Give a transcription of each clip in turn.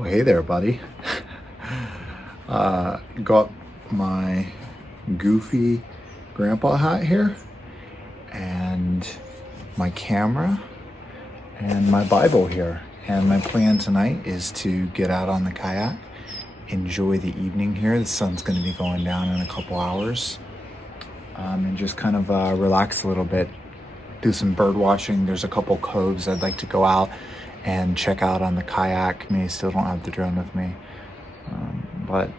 Well, hey there, buddy. Got my goofy grandpa hat here, and my camera, and my Bible here. And my plan tonight is to get out on the kayak, enjoy the evening here. The sun's going to be going down in a couple hours, and just kind of relax a little bit, do some bird watching. There's a couple coves I'd like to go out and check out on the kayak. I still don't have the drone with me, but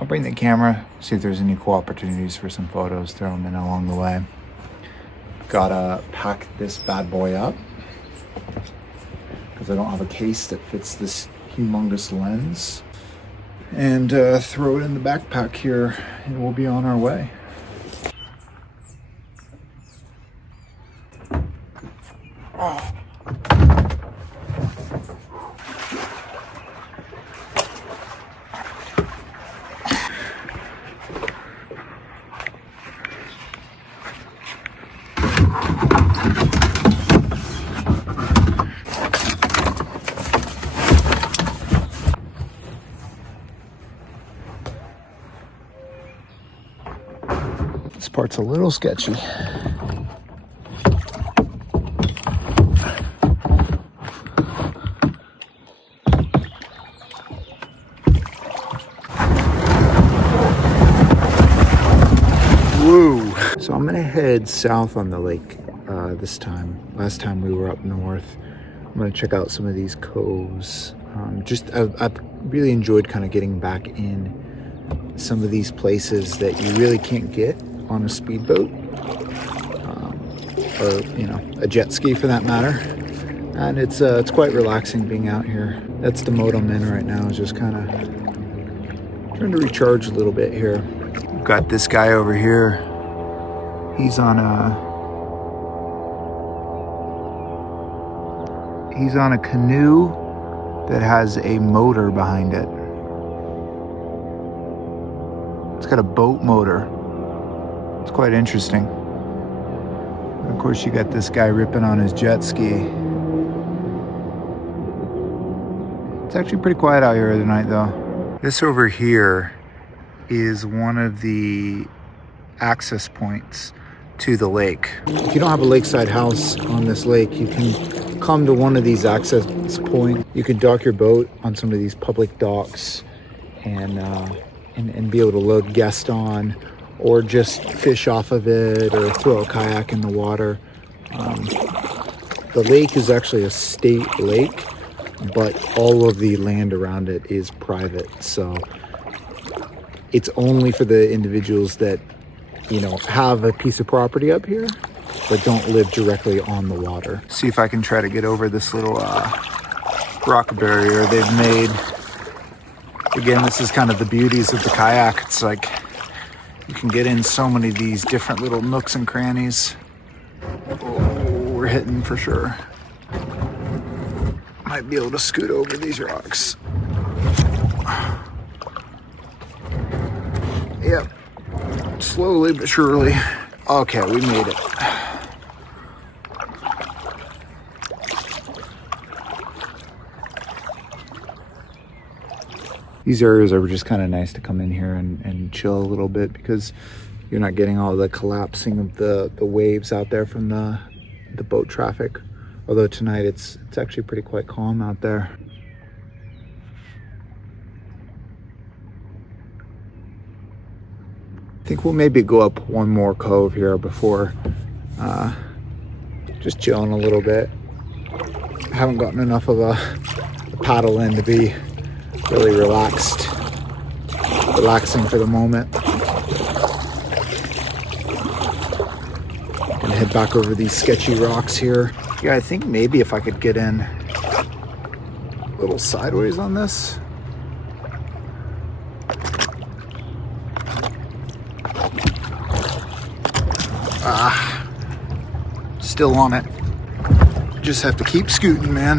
I'll bring the camera, see if there's any cool opportunities for some photos, throw them in along the way. Gotta pack this bad boy up because I don't have a case that fits this humongous lens, and throw it in the backpack here, and we'll be on our way. Oh. This part's a little sketchy. Woo! So I'm gonna head south on the lake this time. Last time we were up north. I'm gonna check out some of these coves. I've really enjoyed kind of getting back in some of these places that you really can't get on a speedboat, or a jet ski for that matter. And it's quite relaxing being out here. That's the mode I'm in right now, is just kind of trying to recharge a little bit here. We've got this guy over here. He's on a canoe that has a motor behind it. It's got a boat motor. It's quite interesting. And of course, you got this guy ripping on his jet ski. It's actually pretty quiet out here tonight, though. This over here is one of the access points to the lake. If you don't have a lakeside house on this lake, you can come to one of these access points. You can dock your boat on some of these public docks and be able to load guests on, or just fish off of it, or throw a kayak in the water. The lake is actually a state lake, but all of the land around it is private. So it's only for the individuals that, have a piece of property up here, but don't live directly on the water. See if I can try to get over this little rock barrier they've made. Again, this is kind of the beauties of the kayak. It's like you can get in so many of these different little nooks and crannies. Oh, we're hitting for sure. Might be able to scoot over these rocks. Yep. Slowly but surely. Okay, we made it. These areas are just kind of nice to come in here and chill a little bit, because you're not getting all the collapsing of the waves out there from the boat traffic. Although tonight it's actually pretty quite calm out there. I think we'll maybe go up one more cove here before just chilling a little bit. I haven't gotten enough of a paddle in to be really relaxing for the moment. Gonna head back over these sketchy rocks here. Yeah, I think maybe if I could get in a little sideways on this. Still on it. Just have to keep scooting, man.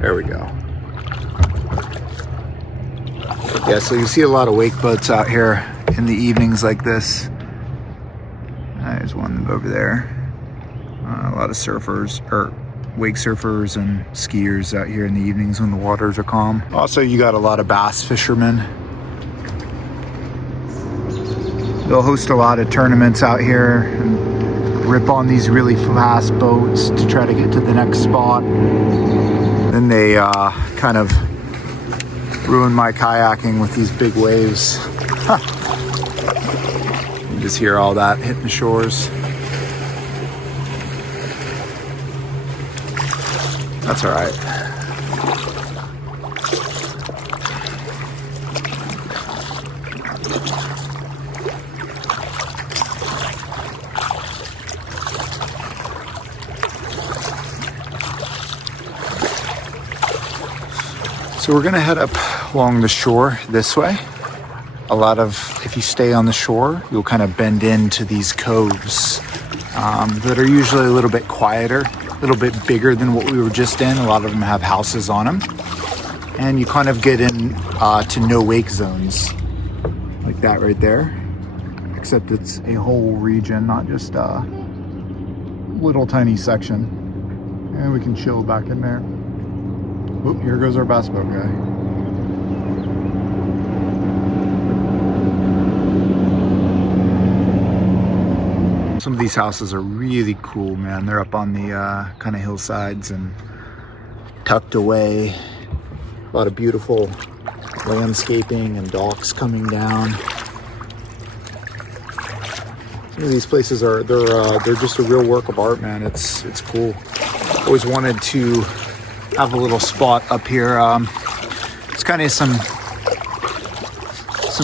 There we go. Yeah, so you see a lot of wake boats out here in the evenings like this. There's one over there. A A lot of surfers, or wake surfers and skiers out here in the evenings when the waters are calm. Also, you got a lot of bass fishermen. They'll host a lot of tournaments out here and rip on these really fast boats to try to get to the next spot. Then they kind of ruin my kayaking with these big waves. You just hear all that hitting the shores. That's all right. So we're gonna head up along the shore this way. If you stay on the shore, you'll kind of bend into these coves that are usually a little bit quieter, a little bit bigger than what we were just in. A lot of them have houses on them. And you kind of get in to no wake zones, like that right there. Except it's a whole region, not just a little tiny section. And we can chill back in there. Oop, here goes our bass boat guy. Some of these houses are really cool, man. They're up on the kind of hillsides and tucked away. A lot of beautiful landscaping and docks coming down. Some of these places they're just a real work of art, man. It's cool. Always wanted to have a little spot up here. It's kind of some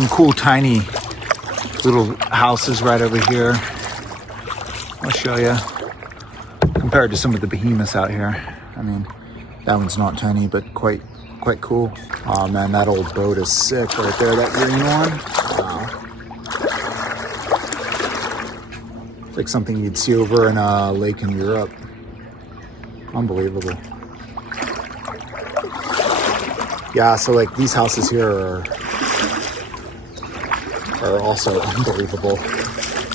cool tiny little houses right over here. I'll show you. Compared to some of the behemoths out here, I mean, that one's not tiny, but quite cool. Oh man, that old boat is sick right there. That green one. Wow. It's like something you'd see over in a lake in Europe. Unbelievable. Yeah, so like these houses here are also unbelievable.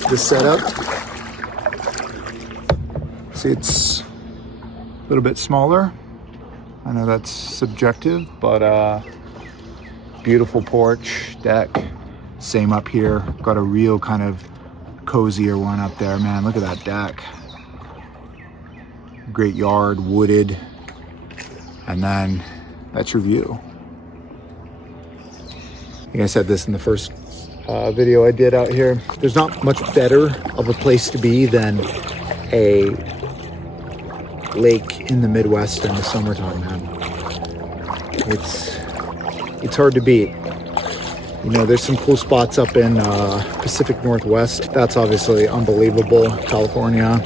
This setup, see, it's a little bit smaller. I know that's subjective, but beautiful porch, deck. Same up here. Got a real kind of cozier one up there, man. Look at that deck. Great yard, wooded, and then that's your view. I think I said this in the first video I did out here. There's not much better of a place to be than a lake in the Midwest in the summertime, man. It's hard to beat. You know, there's some cool spots up in Pacific Northwest. That's obviously unbelievable. California,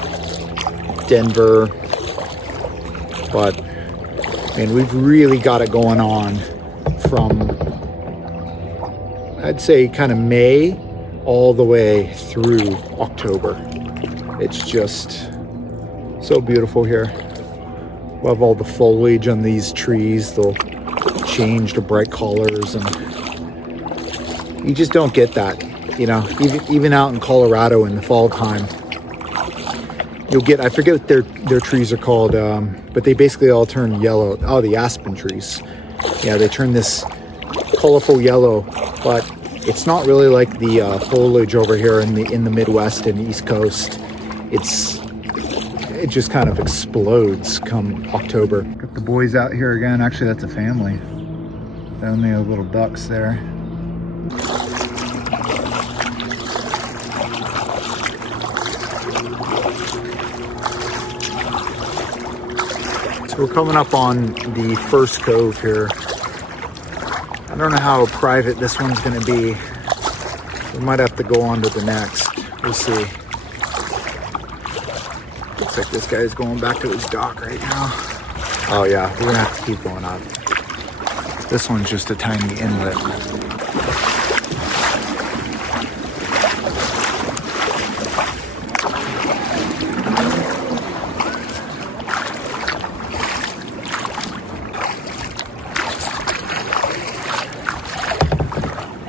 Denver. But, man, we've really got it going on from, I'd say, kind of May all the way through October. It's just so beautiful here. Love all the foliage on these trees. They'll change to bright colors, and you just don't get that, you know, even out in Colorado in the fall time. You'll get, I forget what their trees are called, but they basically all turn yellow. Oh, the aspen trees. Yeah, they turn this colorful yellow, but it's not really like the foliage over here in the Midwest and East Coast. It just kind of explodes come October. Got the boys out here again. Actually, that's a family. They only have little ducks there. We're coming up on the first cove here. I don't know how private this one's going to be. We might have to go on to the next. We'll see. Looks like this guy's going back to his dock right now. Oh yeah, we're going to have to keep going up. This one's just a tiny inlet.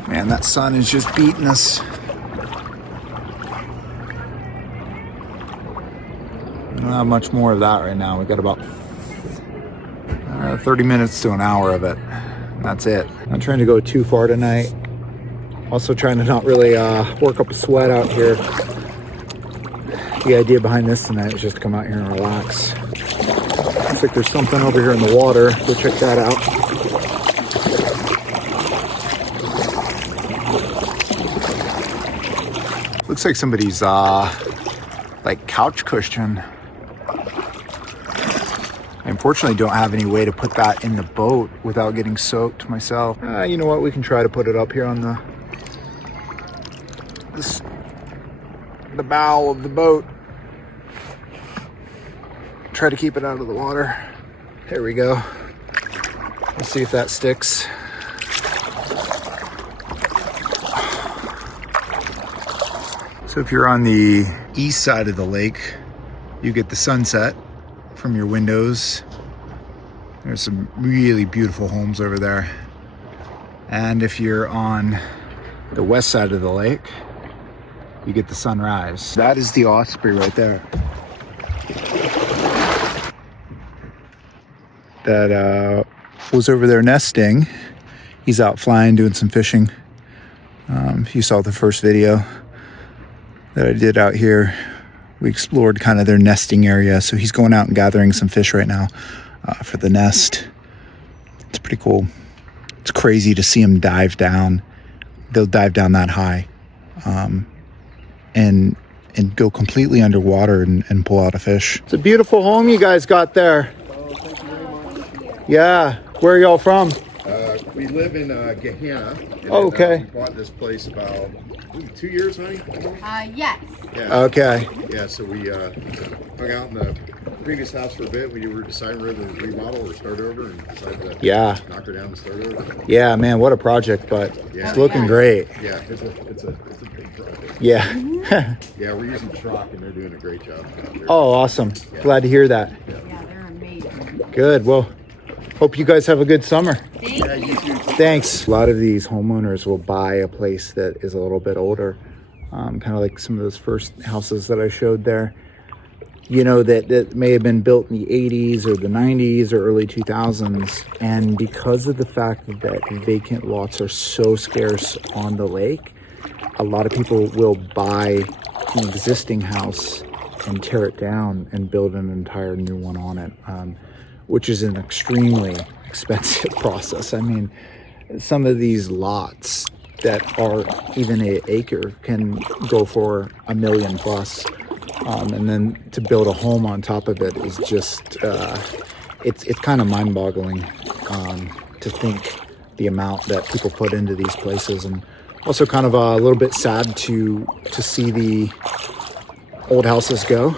Man, that sun is just beating us. Not much more of that right now. We got about 30 minutes to an hour of it. That's it. Not trying to go too far tonight. Also trying to not really work up a sweat out here. The idea behind this tonight is just to come out here and relax. Looks like there's something over here in the water. Go check that out. Looks like somebody's like couch cushion. I unfortunately don't have any way to put that in the boat without getting soaked myself. You know what? We can try to put it up here on the bow of the boat. Try to keep it out of the water. There we go. Let's see if that sticks. So if you're on the east side of the lake, you get the sunset from your windows. There's some really beautiful homes over there. And if you're on the west side of the lake, you get the sunrise. That is the osprey right there. That was over there nesting. He's out flying, doing some fishing. You saw the first video that I did out here. We explored kind of their nesting area. So he's going out and gathering some fish right now for the nest. It's pretty cool. It's crazy to see them dive down. They'll dive down that high and go completely underwater and pull out a fish. It's a beautiful home you guys got there. Oh, thank you very much. Yeah. Where are y'all from? We live in Gehenna. Oh, okay. We bought this place about 2 years, honey? Yes. Yeah. Okay. Yeah, so we hung out in the previous house for a bit. We were deciding whether to remodel or start over, and decided to knock her down and start over. Yeah, man, what a project, but it's looking great. Yeah, it's a big project. Yeah. Yeah, we're using Schrock, and they're doing a great job out there. Oh, awesome. Yeah. Glad to hear that. Yeah, they're amazing. Good. Well, hope you guys have a good summer. Yeah, you too. Thanks. A lot of these homeowners will buy a place that is a little bit older, kind of like some of those first houses that I showed there. You know, that may have been built in the 80s or the 90s or early 2000s. And because of the fact that vacant lots are so scarce on the lake, a lot of people will buy an existing house and tear it down and build an entire new one on it, which is an extremely expensive process. I mean, some of these lots that are even an acre can go for $1 million plus. And then to build a home on top of it is just, it's kind of mind-boggling to think the amount that people put into these places, and also kind of a little bit sad to see the old houses go.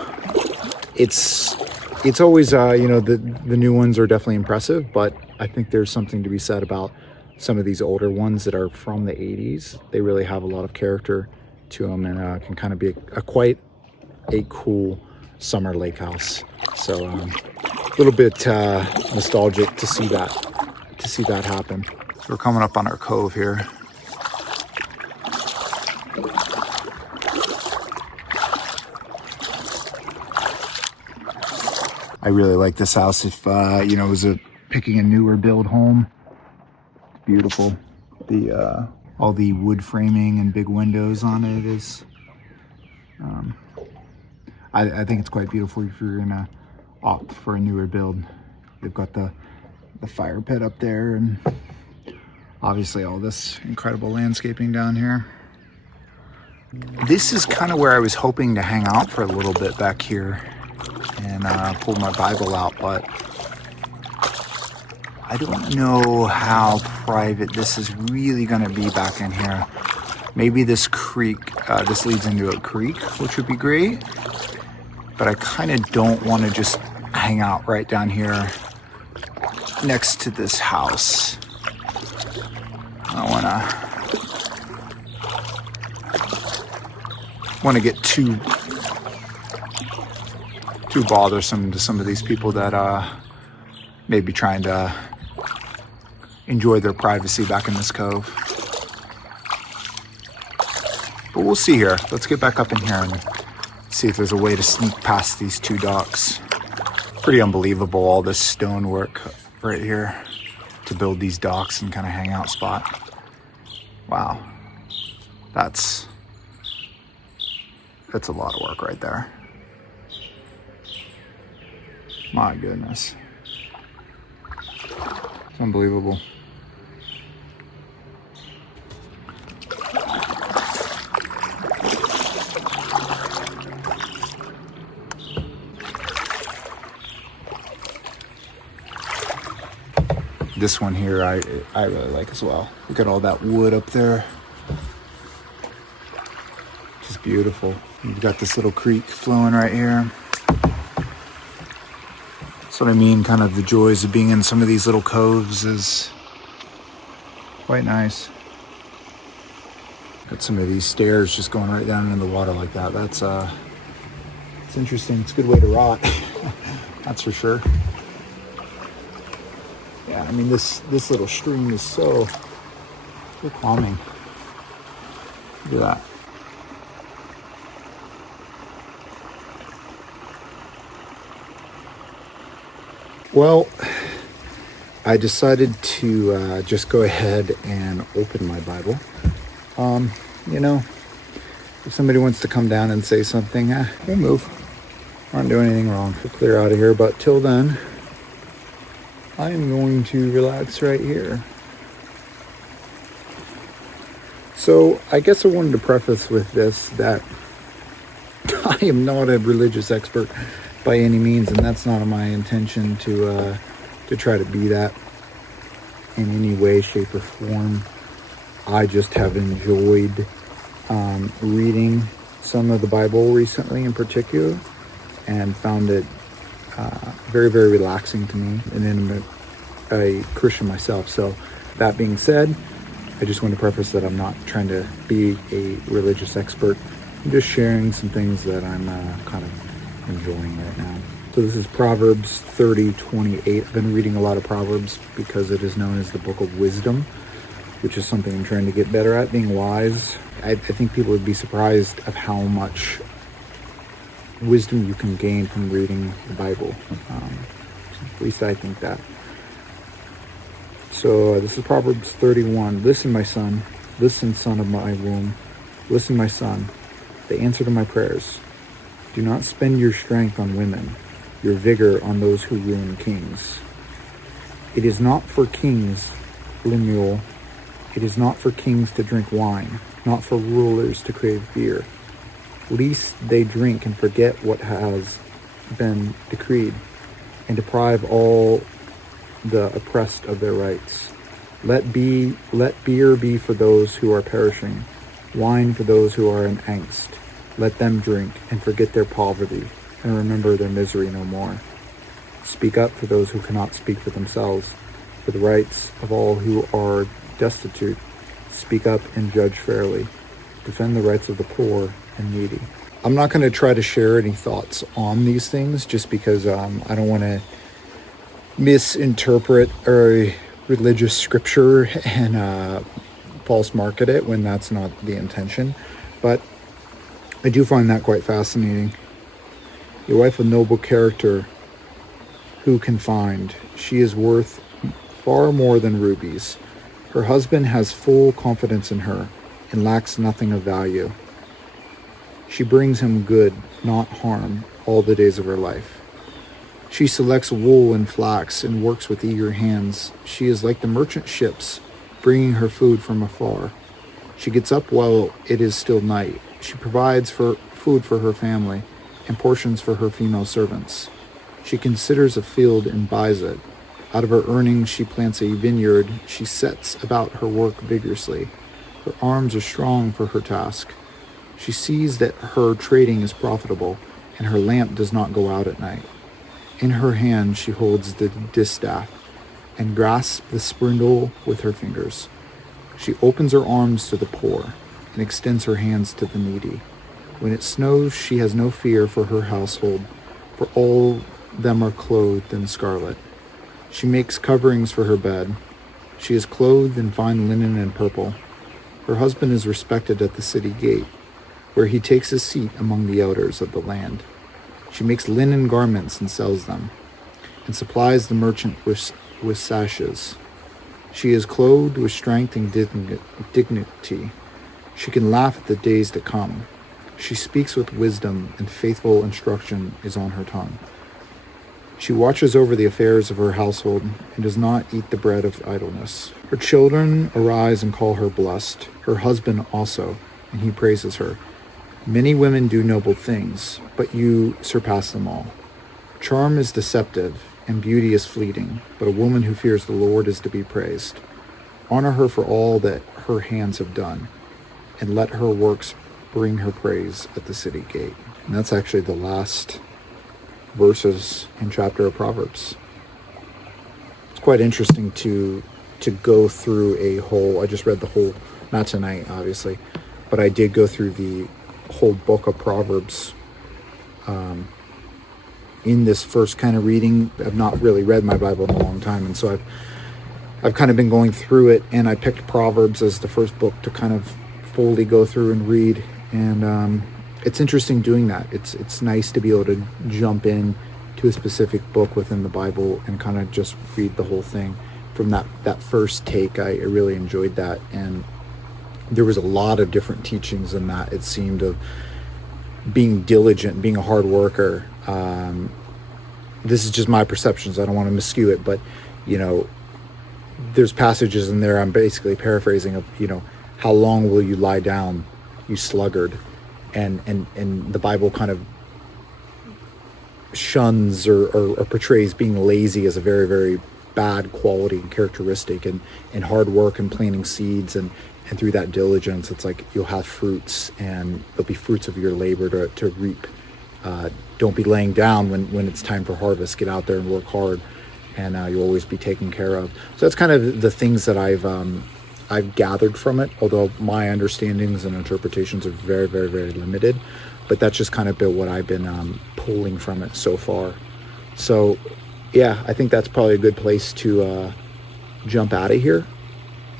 It's always, you know, the new ones are definitely impressive, but I think there's something to be said about some of these older ones that are from the 80s. They really have a lot of character to them, and can kind of be quite a cool summer lake house. So a little bit nostalgic to see that happen. So we're coming up on our cove here. I really like this house. If you know, it was picking a newer build home, it's beautiful. The all the wood framing and big windows on it is I think it's quite beautiful if you're gonna opt for a newer build. They've got the fire pit up there, and obviously all this incredible landscaping down here. This is kind of where I was hoping to hang out for a little bit back here and pull my Bible out, but I don't know how private this is really gonna be back in here. Maybe this creek, this leads into a creek, which would be great. But I kind of don't want to just hang out right down here next to this house. I want to get too bothersome to some of these people that may be trying to enjoy their privacy back in this cove. But we'll see here. Let's get back up in here and see if there's a way to sneak past these two docks. Pretty unbelievable, all this stonework right here to build these docks and kind of hangout spot. Wow, that's a lot of work right there. My goodness, it's unbelievable. This one here I really like as well. Look at all that wood up there. Just beautiful. You've got this little creek flowing right here. That's what I mean, kind of the joys of being in some of these little coves is quite nice. Got some of these stairs just going right down into the water like that. That's it's interesting. It's a good way to rot. That's for sure. Yeah, I mean, this little stream is so calming. Look at that. Well, I decided to just go ahead and open my Bible. You know, if somebody wants to come down and say something, we'll move. I aren't doing anything wrong. We'll clear out of here. But till then, I am going to relax right here. So I guess I wanted to preface with this that I am not a religious expert by any means, and that's not my intention to try to be that in any way, shape, or form. I just have enjoyed reading some of the Bible recently in particular, and found it very, very relaxing to me, and a Christian myself. So that being said, I just want to preface that I'm not trying to be a religious expert. I'm just sharing some things that I'm kind of enjoying right now. So this is Proverbs 30:28. I've been reading a lot of Proverbs because it is known as the book of wisdom, which is something I'm trying to get better at, being wise. I think people would be surprised of how much wisdom you can gain from reading the Bible. At least I think that. So this is Proverbs 31. Listen, my son. Listen, son of my womb. Listen, my son. The answer to my prayers. Do not spend your strength on women, your vigor on those who ruin kings. It is not for kings, Lemuel. It is not for kings to drink wine, not for rulers to crave beer. Lest they drink and forget what has been decreed, and deprive all the oppressed of their rights. Let beer be for those who are perishing, wine for those who are in angst. Let them drink and forget their poverty, and remember their misery no more. Speak up for those who cannot speak for themselves, for the rights of all who are destitute. Speak up and judge fairly. Defend the rights of the poor and needy. I'm not going to try to share any thoughts on these things just because I don't want to misinterpret a religious scripture and false market it when that's not the intention. But I do find that quite fascinating. Your wife of noble character, who can find? She is worth far more than rubies. Her husband has full confidence in her and lacks nothing of value. She brings him good, not harm, all the days of her life. She selects wool and flax and works with eager hands. She is like the merchant ships, bringing her food from afar. She gets up while it is still night. She provides for food for her family and portions for her female servants. She considers a field and buys it. Out of her earnings she plants a vineyard. She sets about her work vigorously. Her arms are strong for her task. She sees that her trading is profitable, and her lamp does not go out at night. In her hand she holds the distaff, and grasps the spindle with her fingers. She opens her arms to the poor, and extends her hands to the needy. When it snows, she has no fear for her household, for all them are clothed in scarlet. She makes coverings for her bed. She is clothed in fine linen and purple. Her husband is respected at the city gate, where he takes his seat among the elders of the land. She makes linen garments and sells them. and supplies the merchant with sashes. She is clothed with strength and dignity. She can laugh at the days to come. She speaks with wisdom, and faithful instruction is on her tongue. She watches over the affairs of her household and does not eat the bread of idleness. Her children arise and call her blessed, her husband also, and he praises her. Many women do noble things, but you surpass them all. Charm is deceptive, and beauty is fleeting, but a woman who fears the Lord is to be praised. Honor her for all that her hands have done, and let her works bring her praise at the city gate. And that's actually the last verses in chapter of Proverbs. It's quite interesting to go through a whole, I just read the whole, not tonight obviously, but I did go through the whole book of Proverbs in this first kind of reading. I've not really read my Bible in a long time, and so I've kind of been going through it, and I picked Proverbs as the first book to kind of fully go through and read. And it's interesting doing that. It's nice to be able to jump in to a specific book within the Bible and kind of just read the whole thing from that first take. I really enjoyed that, and there was a lot of different teachings in that. It seemed of being diligent, being a hard worker. This is just my perceptions. I don't want to miscue it, but there's passages in there, I'm basically paraphrasing, of how long will you lie down, you sluggard? And the Bible kind of shuns or portrays being lazy as a very, very bad quality and characteristic, and hard work and planting seeds, and through that diligence, it's like you'll have fruits, and there'll be fruits of your labor to reap. Don't be laying down when it's time for harvest. Get out there and work hard, and you'll always be taken care of. So that's kind of the things that I've gathered from it, although my understandings and interpretations are very, very, very limited. But that's just kind of been what I've been pulling from it so far. So yeah, I think that's probably a good place to jump out of here.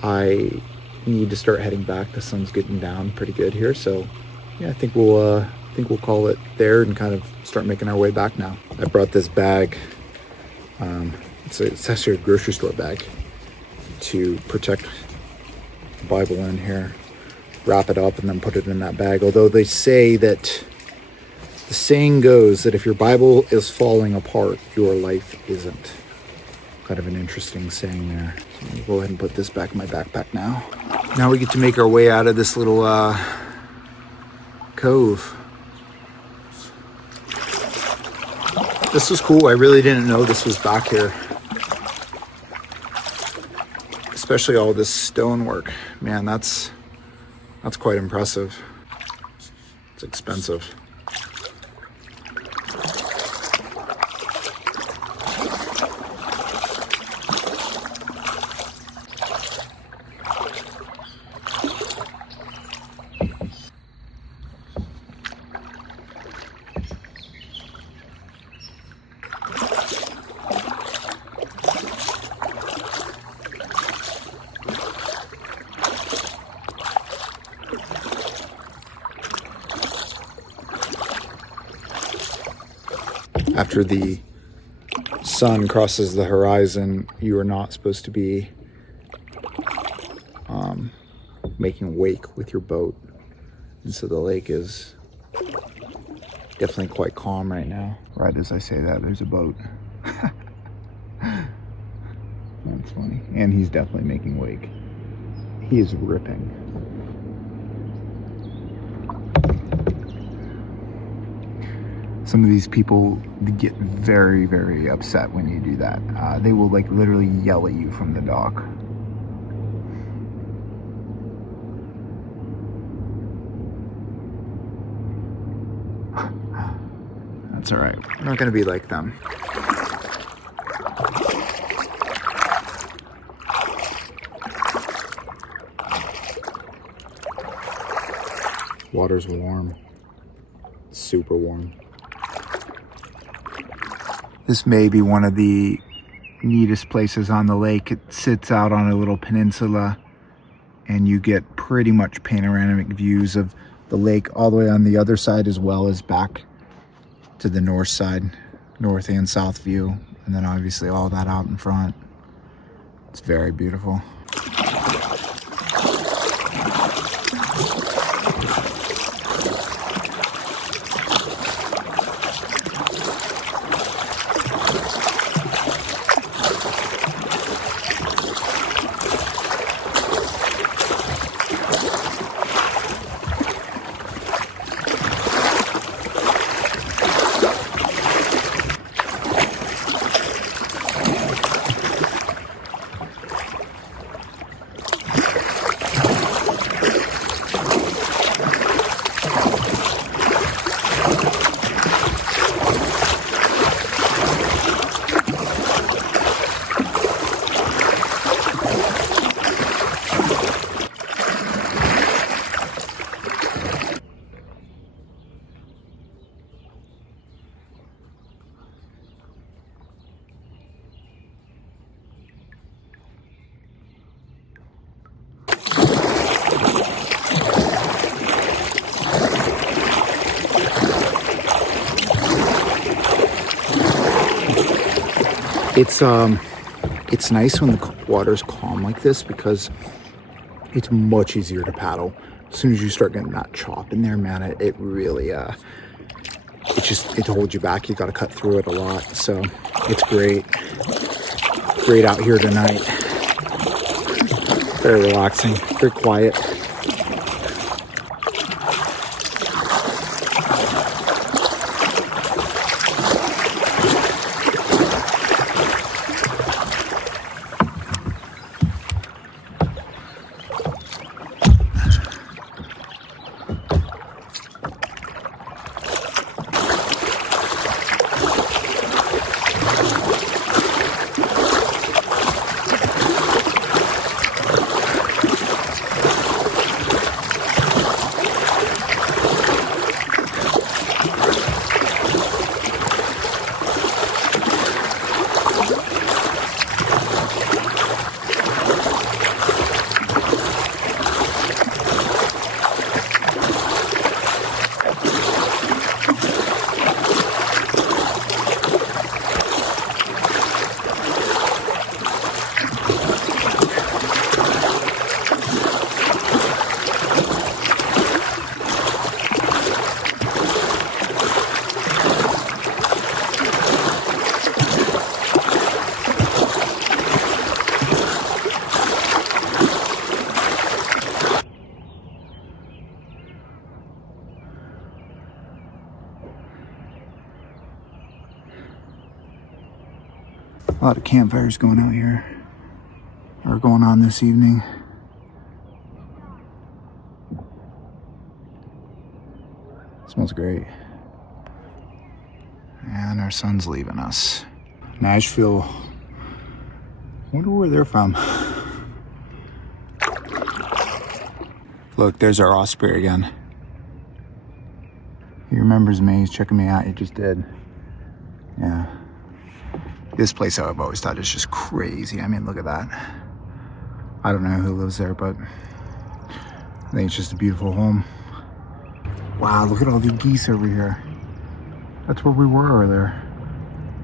I need to start heading back. The sun's getting down pretty good here, so yeah, I think we'll call it there and kind of start making our way back now. I brought this bag. It's actually a grocery store bag to protect the Bible in here. Wrap it up and then put it in that bag. Although they say that the saying goes that if your Bible is falling apart, your life isn't. Kind of an interesting saying there. So I'm gonna go ahead and put this back in my backpack now. Now we get to make our way out of this little cove. This was cool. I really didn't know this was back here. Especially all this stonework. Man, that's quite impressive. It's expensive. After the sun crosses the horizon, you are not supposed to be making wake with your boat. And so the lake is definitely quite calm right now. Right as I say that, there's a boat. That's funny. And he's definitely making wake. He is ripping. Some of these people get very, very upset when you do that. They will like literally yell at you from the dock. That's all right. We're not going to be like them. Water's warm. Super warm. This may be one of the neatest places on the lake. It sits out on a little peninsula, and you get pretty much panoramic views of the lake all the way on the other side, as well as back to the north side, north and south view. And And then obviously all that out in front. It's very beautiful. It's nice when the water's calm like this because it's much easier to paddle. As soon as you start getting that chop in there, man, it really it holds you back. You got to cut through it a lot. So it's great out here tonight. Very relaxing, very quiet. A lot of campfires going out here, or going on this evening. Smells great. And our son's leaving us. Nashville. Wonder where they're from. Look, there's our osprey again. He remembers me, he's checking me out, he just did. Yeah. This place I've always thought is just crazy. I mean, look at that. I don't know who lives there, but I think it's just a beautiful home. Wow, look at all the geese over here. That's where we were earlier.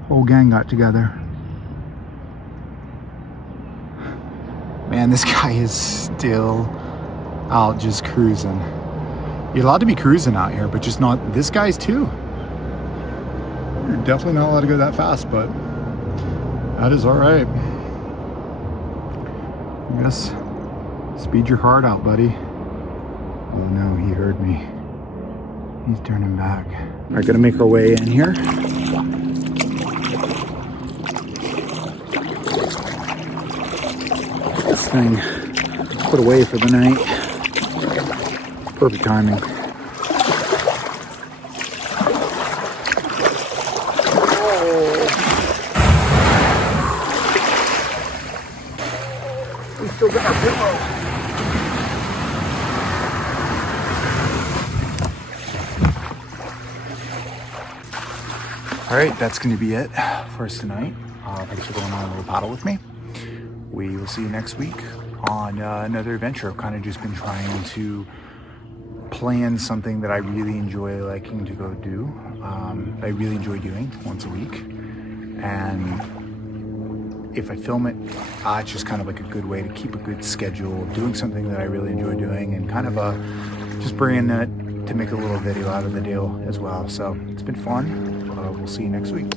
Whole gang got together. Man, this guy is still out just cruising. You're allowed to be cruising out here, but just not, this guy's too. You're definitely not allowed to go that fast, but that is all right. I guess speed your heart out, buddy. Oh no, he heard me. He's turning back. All right, gonna make our way in here. This thing put away for the night. Perfect timing. Still got our pillow. All right, that's going to be it for us tonight. Thanks for going on a little paddle with me. We will see you next week on another adventure. I've kind of just been trying to plan something that I really enjoy liking to go do. I really enjoy doing once a week. And if I film it, it's just kind of like a good way to keep a good schedule of doing something that I really enjoy doing, and kind of just bringing it to make a little video out of the deal as well. So it's been fun. We'll see you next week.